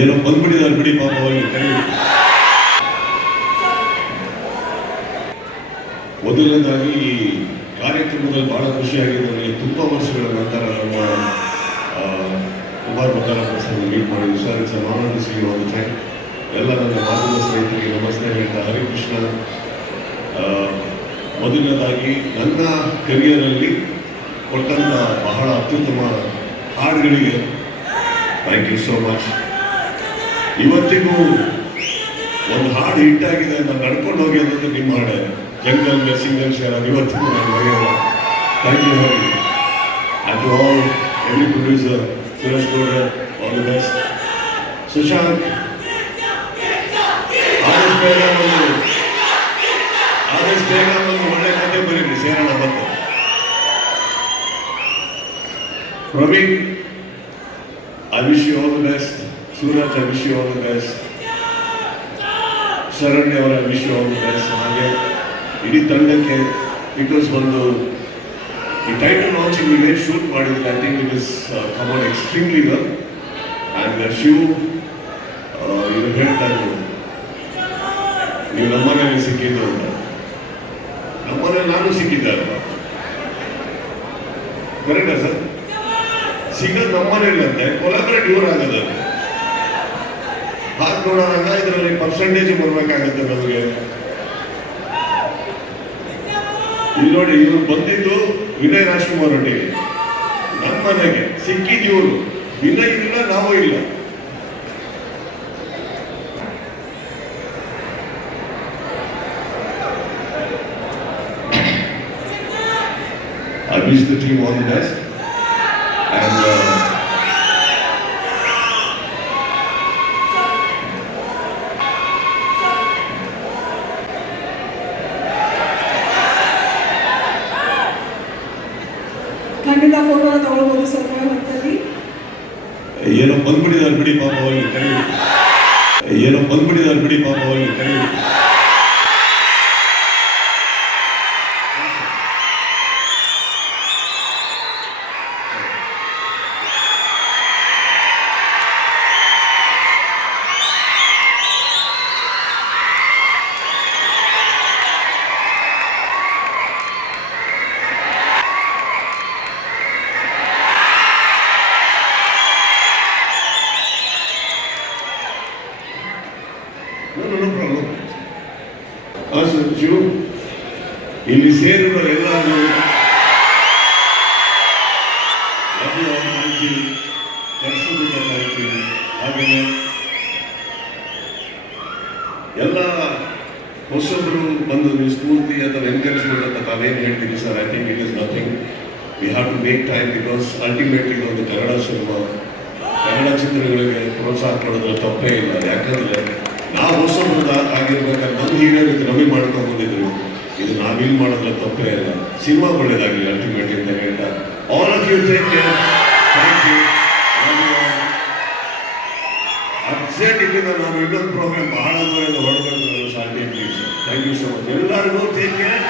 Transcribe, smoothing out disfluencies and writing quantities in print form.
ಏನೋ ಬಂದ್ಬಿಟ್ಟಿದ್ದಾರೆ ಬಿಡಿ ಪಾಪ ಅವರಿಗೆ ಕರಿ. ಮೊದಲನೇದಾಗಿ ಈ ಕಾರ್ಯಕ್ರಮದಲ್ಲಿ ಬಹಳ ಖುಷಿಯಾಗಿದೆ. ನನಗೆ ತುಂಬ ವರ್ಷಗಳ ನಂತರ ನಮ್ಮ ಕುಮಾರ್ ಬಂಗಾರಪ್ಪ ಸರ್ ಮೀಟ್ ಮಾಡಿದ್ವಿ. Sir it's honour see you all the time. ಎಲ್ಲ ನನ್ನ ಮಾಧ್ಯಮ ಸ್ನೇಹಿತರಿಗೆ ನಮಸ್ತೆ ಹೇಳ್ತಾ ಹರಿಕೃಷ್ಣ. ಮೊದಲನೇದಾಗಿ ನನ್ನ ಕರಿಯರಲ್ಲಿ ಕೊಟ್ಟಂಥ ಬಹಳ ಅತ್ಯುತ್ತಮ ಹಾಡುಗಳಿಗೆ ಥ್ಯಾಂಕ್ ಯು ಸೋ ಮಚ್. ಇವತ್ತಿಗೂ ಒಂದು ಹಾಡು ಹಿಟ್ಟಾಗಿದೆ, ನಾನು ನಡ್ಕೊಂಡು ಹೋಗಿ ಅನ್ನೋದು ನಿಮ್ಮ ಹಾಡೆ ಜಂಗಲ್ ಮೇ ಸಿಂಗಲ್ ಶೇರ್. ಅದು ಇವತ್ತಿಗೂ ನಾನು ಬರೆಯೋಲ್ಲ. Thank you and to all every producer Suresh Gowda, all the best. Sushant ಆದಷ್ಟು ಬೇಗ ಒಂದು ಒಳ್ಳೆ ಕಥೆ ಬರೀರಿ, ಸೇರೋಣ ಮತ್ತೆ. Praveen, I wish you all the best. Suraj, I wish you all the best. Sharanya ಅವರ I wish you all the best. ಹಾಗೆ ಇಡೀ ತಂಡಕ್ಕೆ ಬಿಕಾಸ್ ಒಂದು ಈ ಟೈಟಲ್ ಲಾಂಚಿಂಗ್ ನೀವೇ ಶೂಟ್ ಮಾಡಿದ್ರೆ I think it is come on extremely well. And Shiv ಇವರು ಹೇಳ್ತಾ ಇದ್ರು ನೀವು ನಮ್ಮನೇಲಿ ಸಿಕ್ಕಿದ್ದು ಅಂತ. ನಮ್ಮನೇಲಿ ನಾನು ಸಿಕ್ಕಿದ್ದೆ ಅಲ್ವಾ? ಕರೆಕ್ಟಾ ಸರ್? ಸಿಗೋದು ನಮ್ಮನೇಲಂತೆ, ಕೊಲಾಬರೇಟ್ ಇವರು ಆಗೋದಂತೆ. ಹಾಗೆ ನೋಡೋಣ, ಇದರಲ್ಲಿ ಪರ್ಸೆಂಟೇಜ್ ಬರಬೇಕಾಗುತ್ತೆ ನಮಗೆ. ಇಲ್ಲಿ ನೋಡಿ, ಇವರು ಬಂದಿದ್ದು ವಿನಯ್ ರಾಜ್ಕುಮಾರ್ ಒಟ್ಟಿಗೆ ನಮ್ಮ ಮನೆಗೆ ಸಿಕ್ಕಿದ್ದು ಇವರು. ವಿನಯ್ ಇಲ್ಲ, ನಾವು ಇಲ್ಲ. I wish the team all the best. And ಖಂಡಿತ ಫೋಟೋನ ತಗೊಳ್ಬೋದು ಸ್ವಲ್ಪ ಹೊತ್ತಲ್ಲಿ. ಏನೋ ಬಂದ್ಬಿಟ್ಟಿದ್ದಾರೆ ಬಿಡಿ ಪಾಪ ಅವರಿಗೆ ಕರಿ. ಏನೋ ಬಂದ್ಬಿಟ್ಟಿದ್ದಾರೆ ಬಿಡಿ ಪಾಪ ಅವರಿಗೆ ಕರಿ. No problem. Also, Joe, ಇಲ್ಲಿ ಸೇರಿರೋ ಎಲ್ಲರೂ ಹಾಗೆಯೇ ಎಲ್ಲ ಹೊಸಬರು ಬಂದು ನೀವು ಸ್ಫೂರ್ತಿ ಅಥವಾ ಎನ್ಕರೇಜ್ಮೆಂಟ್ ಅಂತ ತಾವೇನು ಹೇಳ್ತೀವಿ ಸರ್? I think it is nothing. We have to make time because ultimately ಒಂದು ಕನ್ನಡ ಸಿನಿಮಾ, ಕನ್ನಡ ಚಿತ್ರಗಳಿಗೆ ಪ್ರೋತ್ಸಾಹ ಕೊಡೋದ್ರಲ್ಲಿ ತಪ್ಪೇ ಇಲ್ಲ. ಯಾಕಂದರೆ ನಾವು ಹೊಸಬರು ಆಗಿರ್ಬೇಕಾದ್ರೆ ನಮ್ಮ ಹೀರೋರಿಗೆ ರವಿ ಮಾಡ್ಕೊಂಡು ಬಂದಿದ್ರು. ಇದು ನಾವಿಲ್ಲಿ ಮಾಡೋದ್ರ ತಪ್ಪೇ ಇಲ್ಲ. ಸಿನಿಮಾ ಒಳ್ಳೇದಾಗಲಿ ಅಲ್ಟಿಮೇಟ್ಲಿ ಅಂತ ಹೇಳ್ತಾ all of you take care. Thank you. Urgent ಇಲ್ಲಿಂದ ನಾವು ಇನ್ನೊಂದು ಪ್ರೋಗ್ರಾಮ್ ಬಹಳ ದೂರದಿಂದ ಹೊರಡಬೇಕು ಸಾಧ್ಯ. Please, thank you so much. ಎಲ್ಲರಿಗೂ ಟೇಕ್ ಕೇರ್.